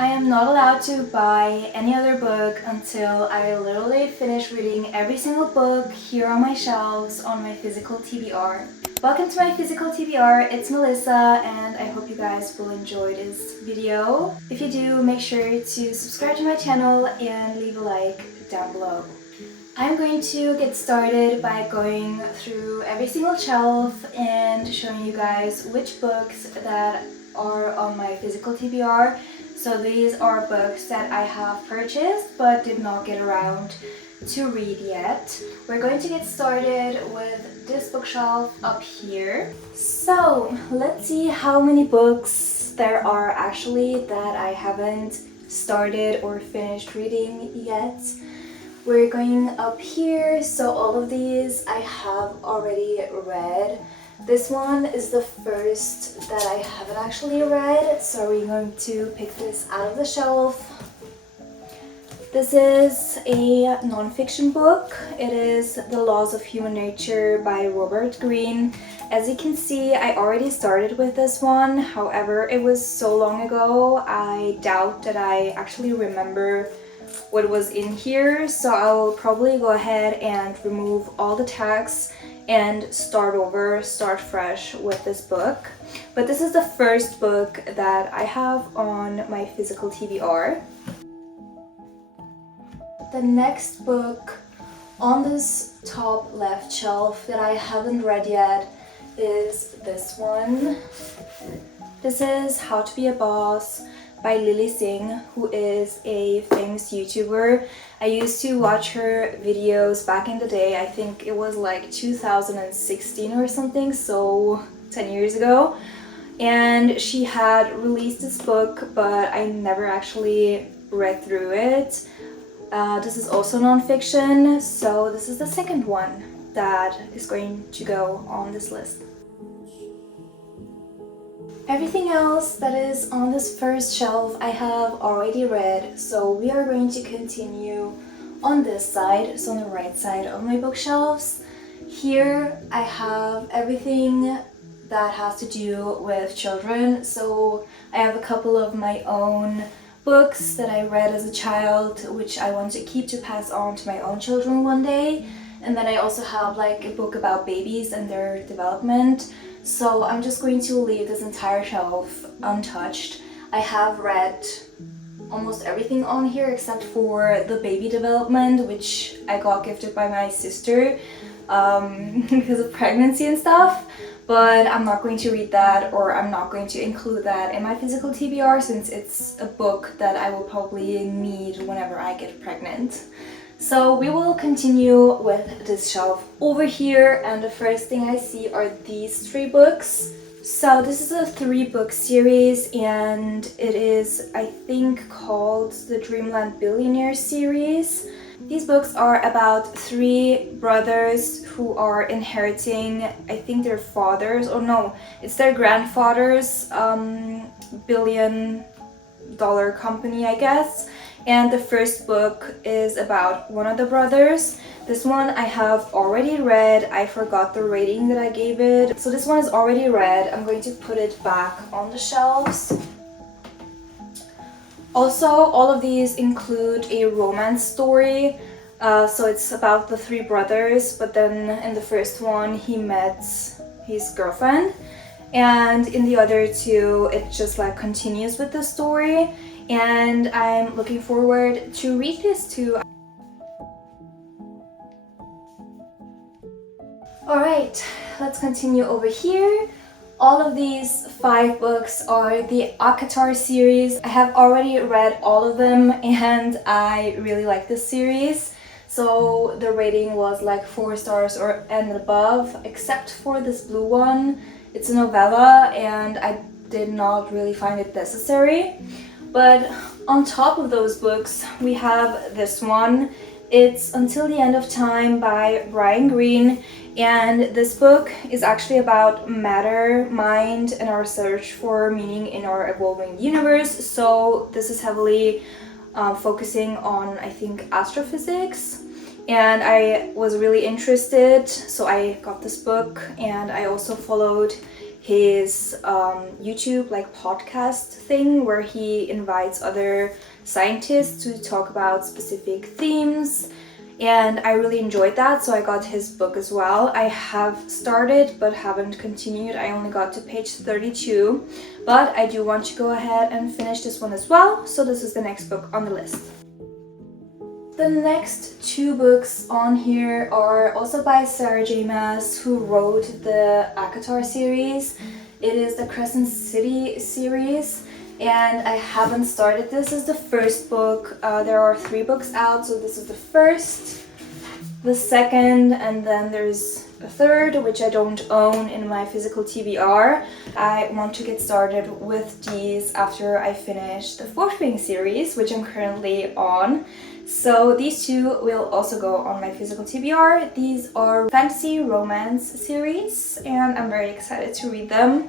I am not allowed to buy any other book until I literally finish reading every single book here on my shelves on my physical TBR. Welcome to my physical TBR, it's Melissa and I hope you guys will enjoy this video. If you do, make sure to subscribe to my channel and leave a like down below. I'm going to get started by going through every single shelf and showing you guys which books that are on my physical TBR. So these are books that I have purchased but did not get around to read yet. We're going to get started with this bookshelf up here. So let's see how many books there are actually that I haven't started or finished reading yet. We're going up here, so all of these I have already read. This one is the first that I haven't actually read, so we're going to pick this out of the shelf. This is a non-fiction book. It is The Laws of Human Nature by Greene. As you can see, I already started with this one. However, it was so long ago, I doubt that I actually remember what was in here, so I'll probably go ahead and remove all the tags and start fresh with this book. But this is the first book that I have on my physical TBR. The next book on this top left shelf that I haven't read yet is this one. This is How to Be a Boss by Lilly Singh, who is a famous YouTuber. I used to watch her videos back in the day. I think it was like 2016 or something, so 10 years ago. And she had released this book, but I never actually read through it. This is also non-fiction, so this is the second one that is going to go on this list. Everything else that is on this first shelf I have already read, so we are going to continue on this side, so on the right side of my bookshelves. Here I have everything that has to do with children, so I have a couple of my own books that I read as a child, which I want to keep to pass on to my own children one day. And then I also have like a book about babies and their development. So I'm just going to leave this entire shelf untouched. I have read almost everything on here except for the baby development, which I got gifted by my sister because of pregnancy and stuff. But I'm not going to read that, or I'm not going to include that in my physical TBR since it's a book that I will probably need whenever I get pregnant. So we will continue with this shelf over here, and the first thing I see are these three books. So this is a 3-book series and it is, I think, called the Dreamland Billionaire series. These books are about 3 brothers who are inheriting, I think, their father's, or no, it's their grandfather's billion-dollar company, I guess. And the first book is about one of the brothers. This one I have already read. I forgot the rating that I gave it. So this one is already read. I'm going to put it back on the shelves. Also, all of these include a romance story. So it's about the 3 brothers, but then in the first one he met his girlfriend. And in the other 2, it just like continues with the story. And I'm looking forward to read this too. Alright, let's continue over here. All of these 5 books are the Akatar series. I have already read all of them and I really like this series. So the rating was like 4 stars and above, except for this blue one. It's a novella and I did not really find it necessary. But on top of those books, we have this one. It's Until the End of Time by Greene, and this book is actually about matter, mind, and our search for meaning in our evolving universe. So this is heavily focusing on, I think, astrophysics. And I was really interested, so I got this book, and I also followed his YouTube like podcast thing where he invites other scientists to talk about specific themes, and I really enjoyed that, so I got his book as well. I have started but haven't continued. I only got to page 32, but I do want to go ahead and finish this one as well, so this is the next book on the list. The next two books on here are also by Sarah J. Maas, who wrote the ACOTAR series. It is the Crescent City series, and I haven't started. This is the first book. There are 3 books out, so this is the first, the second, and then there's a third, which I don't own in my physical TBR. I want to get started with these after I finish the Fourth Wing series, which I'm currently on. So these two will also go on my physical TBR. These are fantasy romance series, and I'm very excited to read them.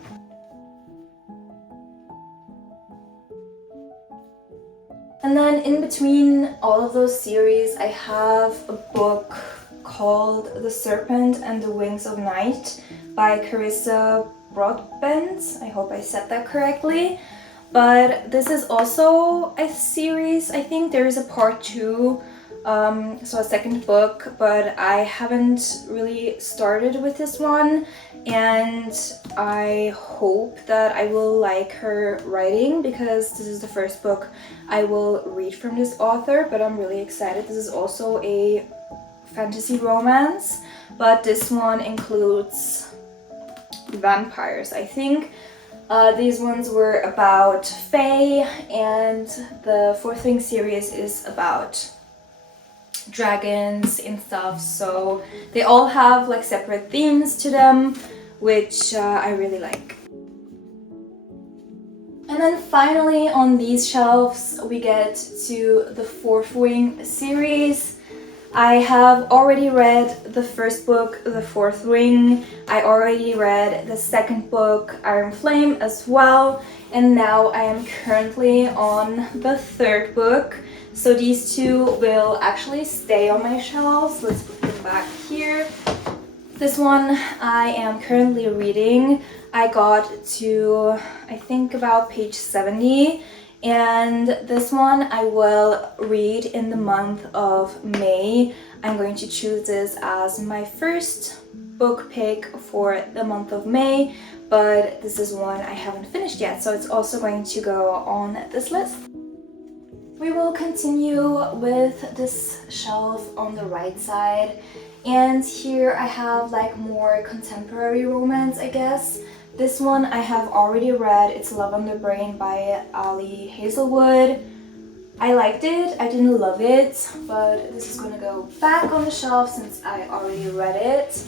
And then in between all of those series, I have a book called The Serpent and the Wings of Night by Carissa Broadbent. I hope I said that correctly. But this is also a series. I think there is a part 2, so a second book, but I haven't really started with this one, and I hope that I will like her writing because this is the first book I will read from this author, but I'm really excited. This is also a fantasy romance, but this one includes vampires, I think. These ones were about Fae, and the Fourth Wing series is about dragons and stuff, so they all have like separate themes to them, which I really like. And then finally on these shelves we get to the Fourth Wing series. I have already read the first book, The Fourth Wing. I already read the second book, Iron Flame, as well. And now I am currently on the third book. So these two will actually stay on my shelves. Let's put them back here. This one I am currently reading. I got to, I think, about page 70. And this one I will read in the month of May. I'm going to choose this as my first book pick for the month of May, but this is one I haven't finished yet, so it's also going to go on this list. We will continue with this shelf on the right side, and here I have like more contemporary romance, I guess. This one I have already read. It's Love on the Brain by Ali Hazelwood. I liked it. I didn't love it, but this is going to go back on the shelf since I already read it.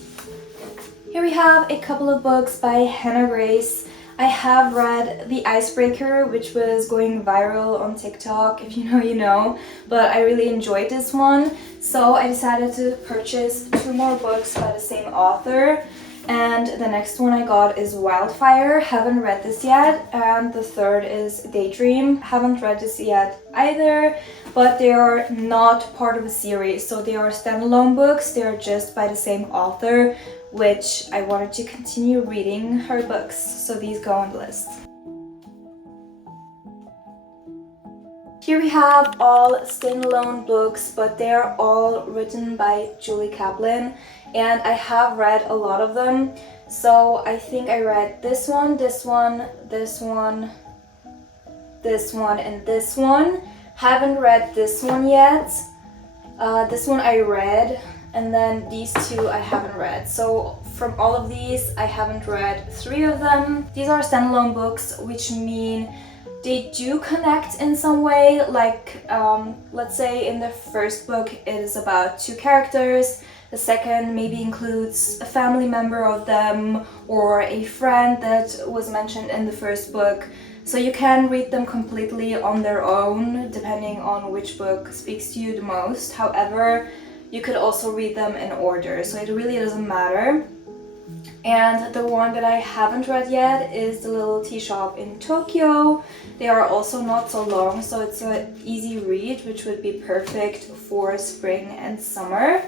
Here we have a couple of books by Hannah Grace. I have read The Icebreaker, which was going viral on TikTok. If you know, you know. But I really enjoyed this one, so I decided to purchase 2 more books by the same author. And the next one I got is Wildfire. Haven't read this yet. And the third is Daydream. Haven't read this yet either, but they are not part of a series, so they are standalone books. They are just by the same author, which I wanted to continue reading her books, so these go on the list. Here we have all standalone books, but they are all written by Julie Kaplan, and I have read a lot of them. So I think I read this one, this one, this one, this one, and this one. Haven't read this one yet. This one I read, and then these 2 I haven't read. So from all of these, I haven't read 3 of them. These are standalone books, which mean they do connect in some way. Like, let's say in the first book it is about 2 characters. The second maybe includes a family member of them or a friend that was mentioned in the first book. So you can read them completely on their own, depending on which book speaks to you the most. However, you could also read them in order, so it really doesn't matter. And the one that I haven't read yet is The Little Tea Shop in Tokyo. They are also not so long, so it's an easy read, which would be perfect for spring and summer.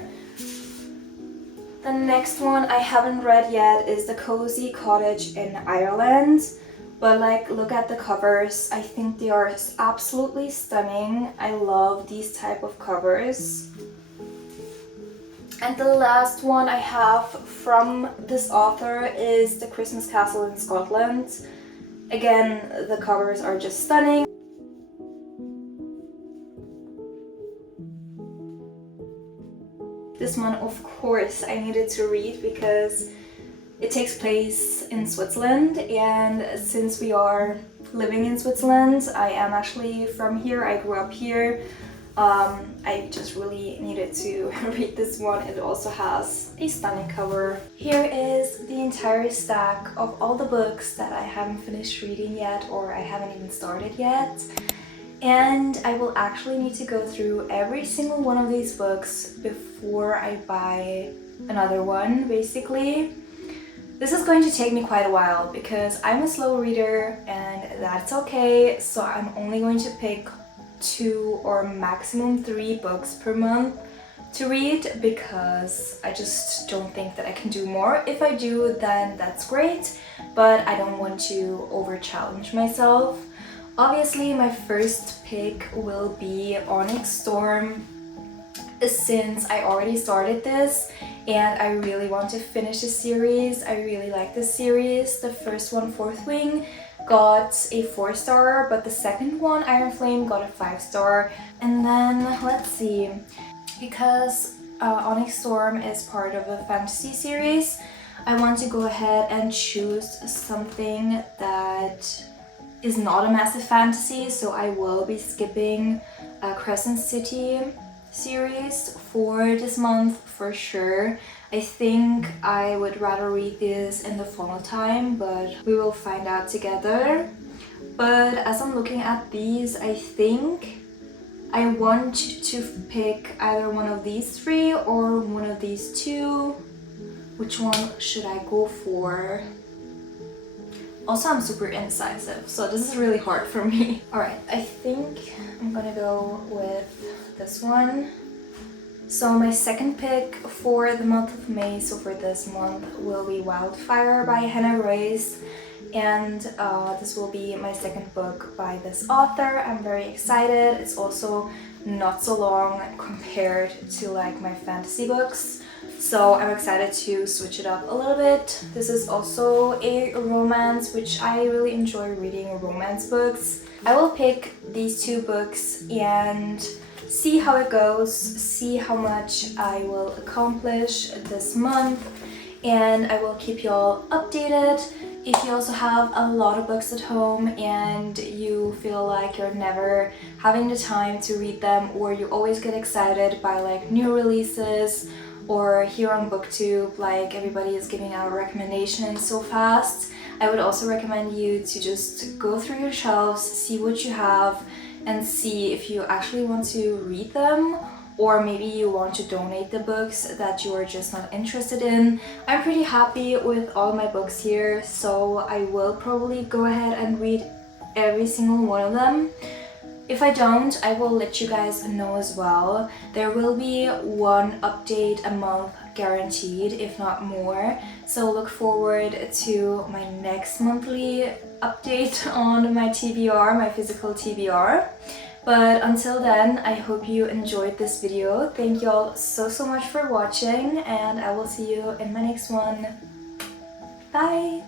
The next one I haven't read yet is The Cozy Cottage in Ireland. But like, look at the covers. I think they are absolutely stunning. I love these type of covers. And the last one I have from this author is The Christmas Castle in Scotland. Again, the covers are just stunning. This one, of course, I needed to read because it takes place in Switzerland, and since we are living in Switzerland, I am actually from here, I grew up here. I just really needed to read this one. It also has a stunning cover. Here is the entire stack of all the books that I haven't finished reading yet, or I haven't even started yet. And I will actually need to go through every single one of these books before I buy another one, basically. This is going to take me quite a while because I'm a slow reader and that's okay. So I'm only going to pick 2 or maximum 3 books per month to read because I just don't think that I can do more. If I do, then that's great, but I don't want to over challenge myself. Obviously, my first pick will be Onyx Storm, since I already started this and I really want to finish the series. I really like this series. The first one, Fourth Wing, got a 4-star, but the second one, Iron Flame, got a 5-star. And then, let's see, because Onyx Storm is part of a fantasy series, I want to go ahead and choose something that is not a massive fantasy, so I will be skipping Crescent City series for this month for sure. I think I would rather read this in the fall time, but we will find out together. But as I'm looking at these, I think I want to pick either one of these 3 or one of these 2. Which one should I go for? Also, I'm super indecisive, so this is really hard for me. Alright, I think I'm gonna go with this one. So my second pick for the month of May, so for this month, will be Wildfire by Hannah Race. And this will be my second book by this author. I'm very excited. It's also not so long compared to like my fantasy books. So I'm excited to switch it up a little bit. This is also a romance, which I really enjoy reading romance books. I will pick these 2 books and see how it goes, see how much I will accomplish this month, and I will keep y'all updated. If you also have a lot of books at home and you feel like you're never having the time to read them, or you always get excited by like new releases, or here on BookTube, like everybody is giving out recommendations so fast, I would also recommend you to just go through your shelves, see what you have, and see if you actually want to read them, or maybe you want to donate the books that you are just not interested in. I'm pretty happy with all my books here, so I will probably go ahead and read every single one of them. If I don't, I will let you guys know as well. There will be 1 update a month guaranteed, if not more. So look forward to my next monthly update on my TBR, my physical TBR. But until then, I hope you enjoyed this video. Thank y'all so much for watching, and I will see you in my next one. Bye!